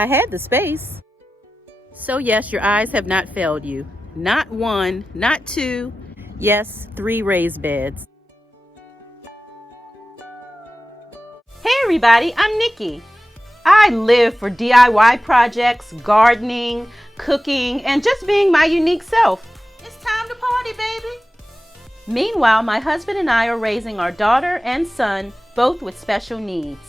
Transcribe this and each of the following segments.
I had the space. So yes, your eyes have not failed you. Not one, not two, yes, 3 raised beds. Hey everybody, I'm Nikki. I live for DIY projects, gardening, cooking, and just being my unique self. It's time to party, baby. Meanwhile, my husband and I are raising our daughter and son, both with special needs.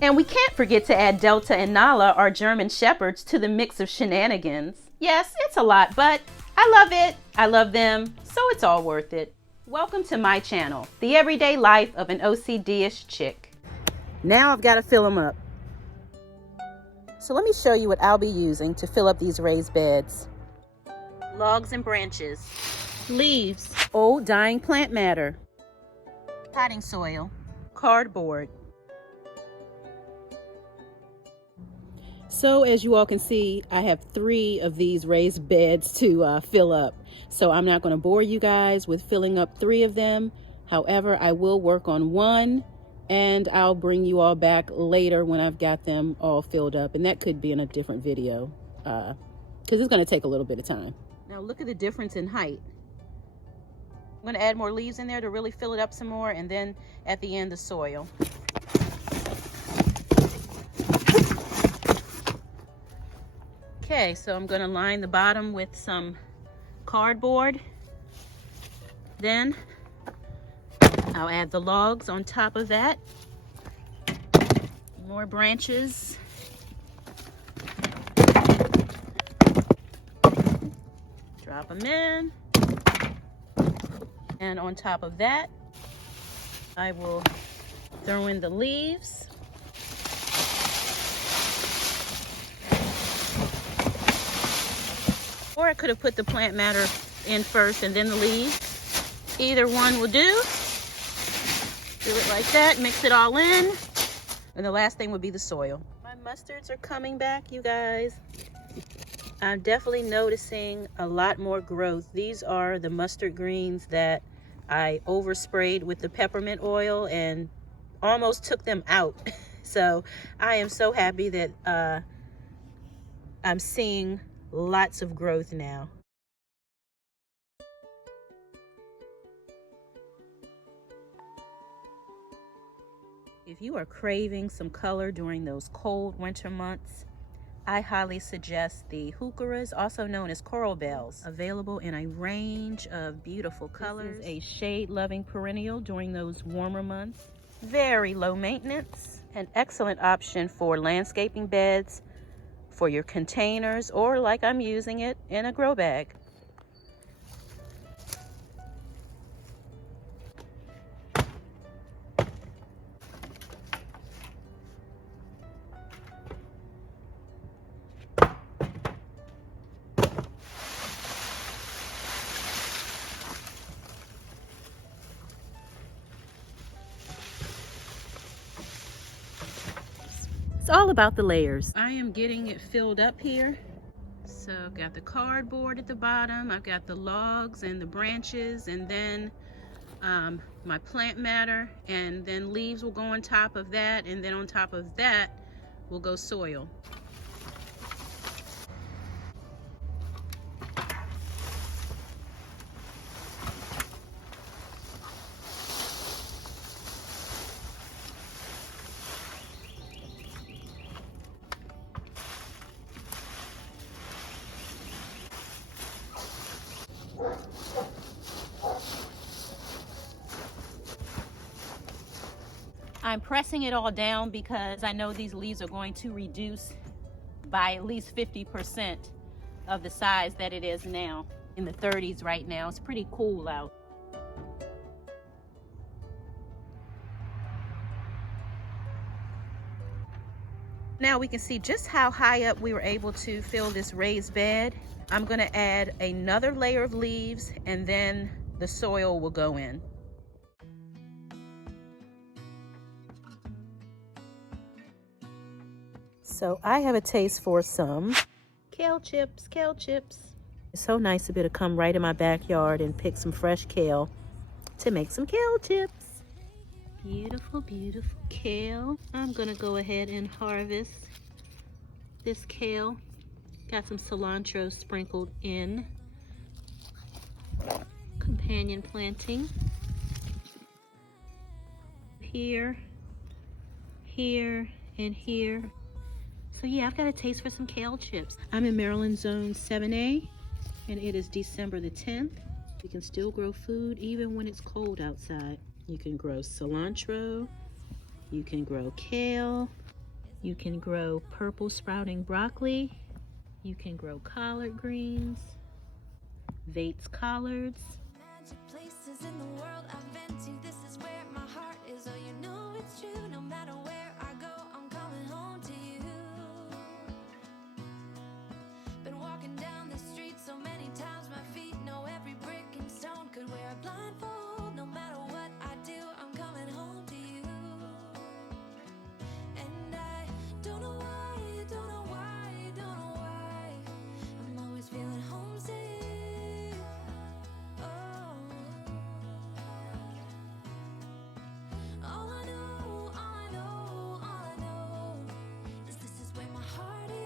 And we can't forget to add Delta and Nala, our German shepherds, to the mix of shenanigans. Yes, it's a lot, but I love it. I love them, so it's all worth it. Welcome to my channel, the everyday life of an OCDish chick. Now I've got to fill them up. So let me show you what I'll be using to fill up these raised beds. Logs and branches, leaves, old dying plant matter, potting soil, cardboard. So as you all can see, I have 3 of these raised beds to fill up. So I'm not going to bore you guys with filling up 3 of them. However, I will work on 1 and I'll bring you all back later when I've got them all filled up. And that could be in a different video because it's going to take a little bit of time. Now look at the difference in height. I'm going to add more leaves in there to really fill it up some more, and then at the end the soil. Okay, so I'm going to line the bottom with some cardboard. Then I'll add the logs on top of that. More branches. Drop them in. And on top of that, I will throw in the leaves. Or I could have put the plant matter in first and then the leaves. Either one will do. Do it like that, mix it all in. And the last thing would be the soil. My mustards are coming back, you guys. I'm definitely noticing a lot more growth. These are the mustard greens that I oversprayed with the peppermint oil and almost took them out. So I am so happy that I'm seeing lots of growth now. If you are craving some color during those cold winter months, I highly suggest the heucheras, also known as coral bells, available in a range of beautiful colors. This is a shade-loving perennial during those warmer months. Very low maintenance, an excellent option for landscaping beds, for your containers, or like I'm using it in a grow bag. It's all about the layers. I am getting it filled up here. So I've got the cardboard at the bottom, I've got the logs and the branches, and then my plant matter, and then leaves will go on top of that, and then on top of that will go soil. I'm pressing it all down because I know these leaves are going to reduce by at least 50% of the size that it is now. In the 30s right now. It's pretty cool out. Now we can see just how high up we were able to fill this raised bed. I'm going to add another layer of leaves, and then the soil will go in. So I have a taste for some kale chips, kale chips. It's so nice to be able to come right in my backyard and pick some fresh kale to make some kale chips. Beautiful, beautiful kale. I'm gonna go ahead and harvest this kale. Got some cilantro sprinkled in. Companion planting. Here, here, and here. So yeah, I've got a taste for some kale chips. I'm in Maryland Zone 7A, and it is December the 10th. You can still grow food even when it's cold outside. You can grow cilantro, you can grow kale, you can grow purple sprouting broccoli, you can grow collard greens, Vates collards. Magic places in the world I've been to, this is where my heart is. Oh, you know it's true, no matter where I go, I'm coming home to you. Been walking down the street so many times, my feet know every brick and stone. Could wear a blindfold, no matter what I do, I'm coming home to you. And I don't know why, don't know why, don't know why, I'm always feeling homesick. All I know, all I know, all I know is this is where my heart is.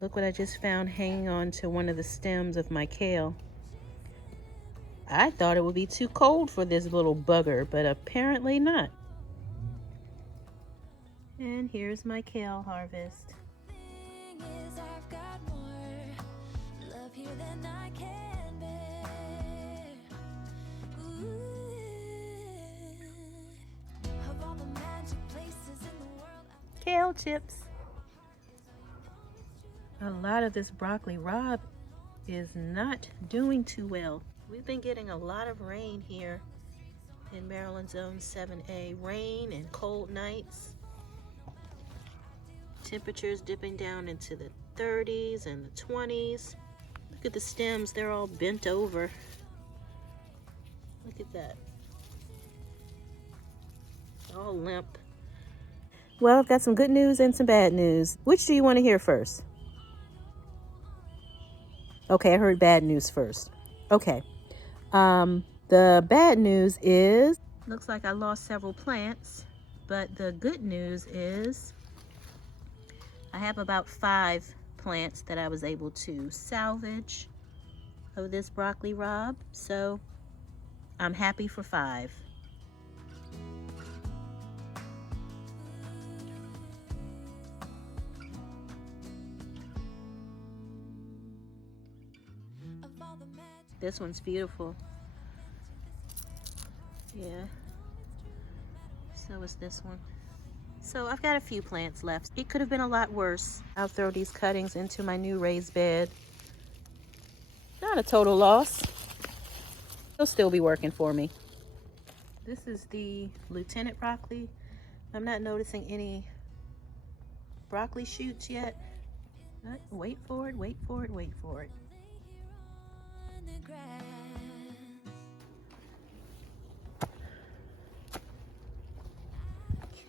Look what I just found hanging on to one of the stems of my kale. I thought it would be too cold for this little bugger, but apparently not. And here's my kale harvest. Thing is, I've got more love here than I can bear. Ooh. Of all the magic places in the world, Kale chips. A lot of this broccoli rabe is not doing too well. We've been getting a lot of rain here in Maryland Zone 7A. Rain and cold nights. Temperatures dipping down into the 30s and the 20s. Look at the stems, they're all bent over. Look at that. All limp. Well, I've got some good news and some bad news. Which do you want to hear first? Okay, I heard bad news first. Okay. The bad news is, looks like I lost several plants, but the good news is I have about 5 plants that I was able to salvage of this broccoli rabe, so I'm happy for 5. of all the magic. This one's beautiful. Yeah. So is this one. So I've got a few plants left. It could have been a lot worse. I'll throw these cuttings into my new raised bed. Not a total loss. They'll still be working for me. This is the lieutenant broccoli. I'm not noticing any broccoli shoots yet. Wait for it, wait for it, wait for it. On the grass.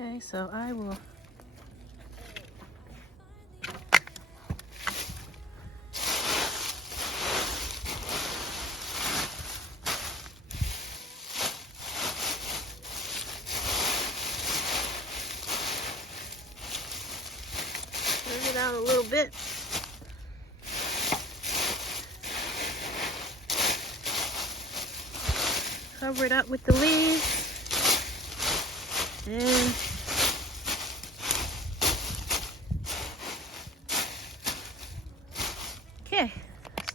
Okay, so I will turn it out a little bit. Cover it up with the leaves. And okay,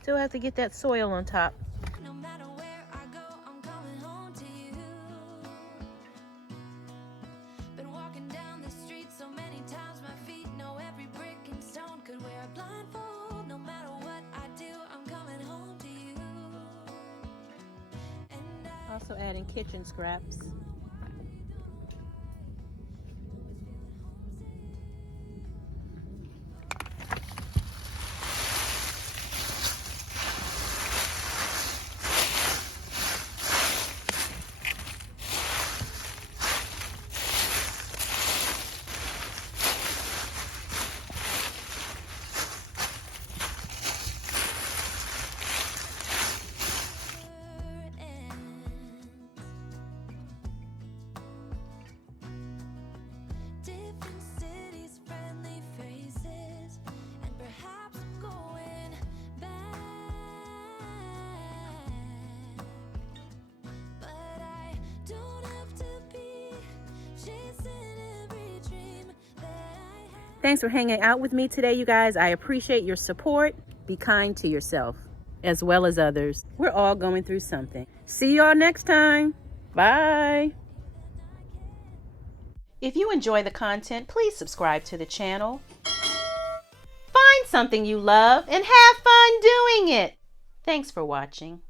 still have to get that soil on top. No matter where I go, I'm coming home to you. Been walking down the street so many times, my feet know every brick and stone. Could wear a blindfold, no matter what I do, I'm coming home to you. And I Also adding kitchen scraps. Thanks for hanging out with me today, you guys. I appreciate your support. Be kind to yourself as well as others. We're all going through something. See y'all next time. Bye. If you enjoy the content, please subscribe to the channel. Find something you love and have fun doing it. Thanks for watching.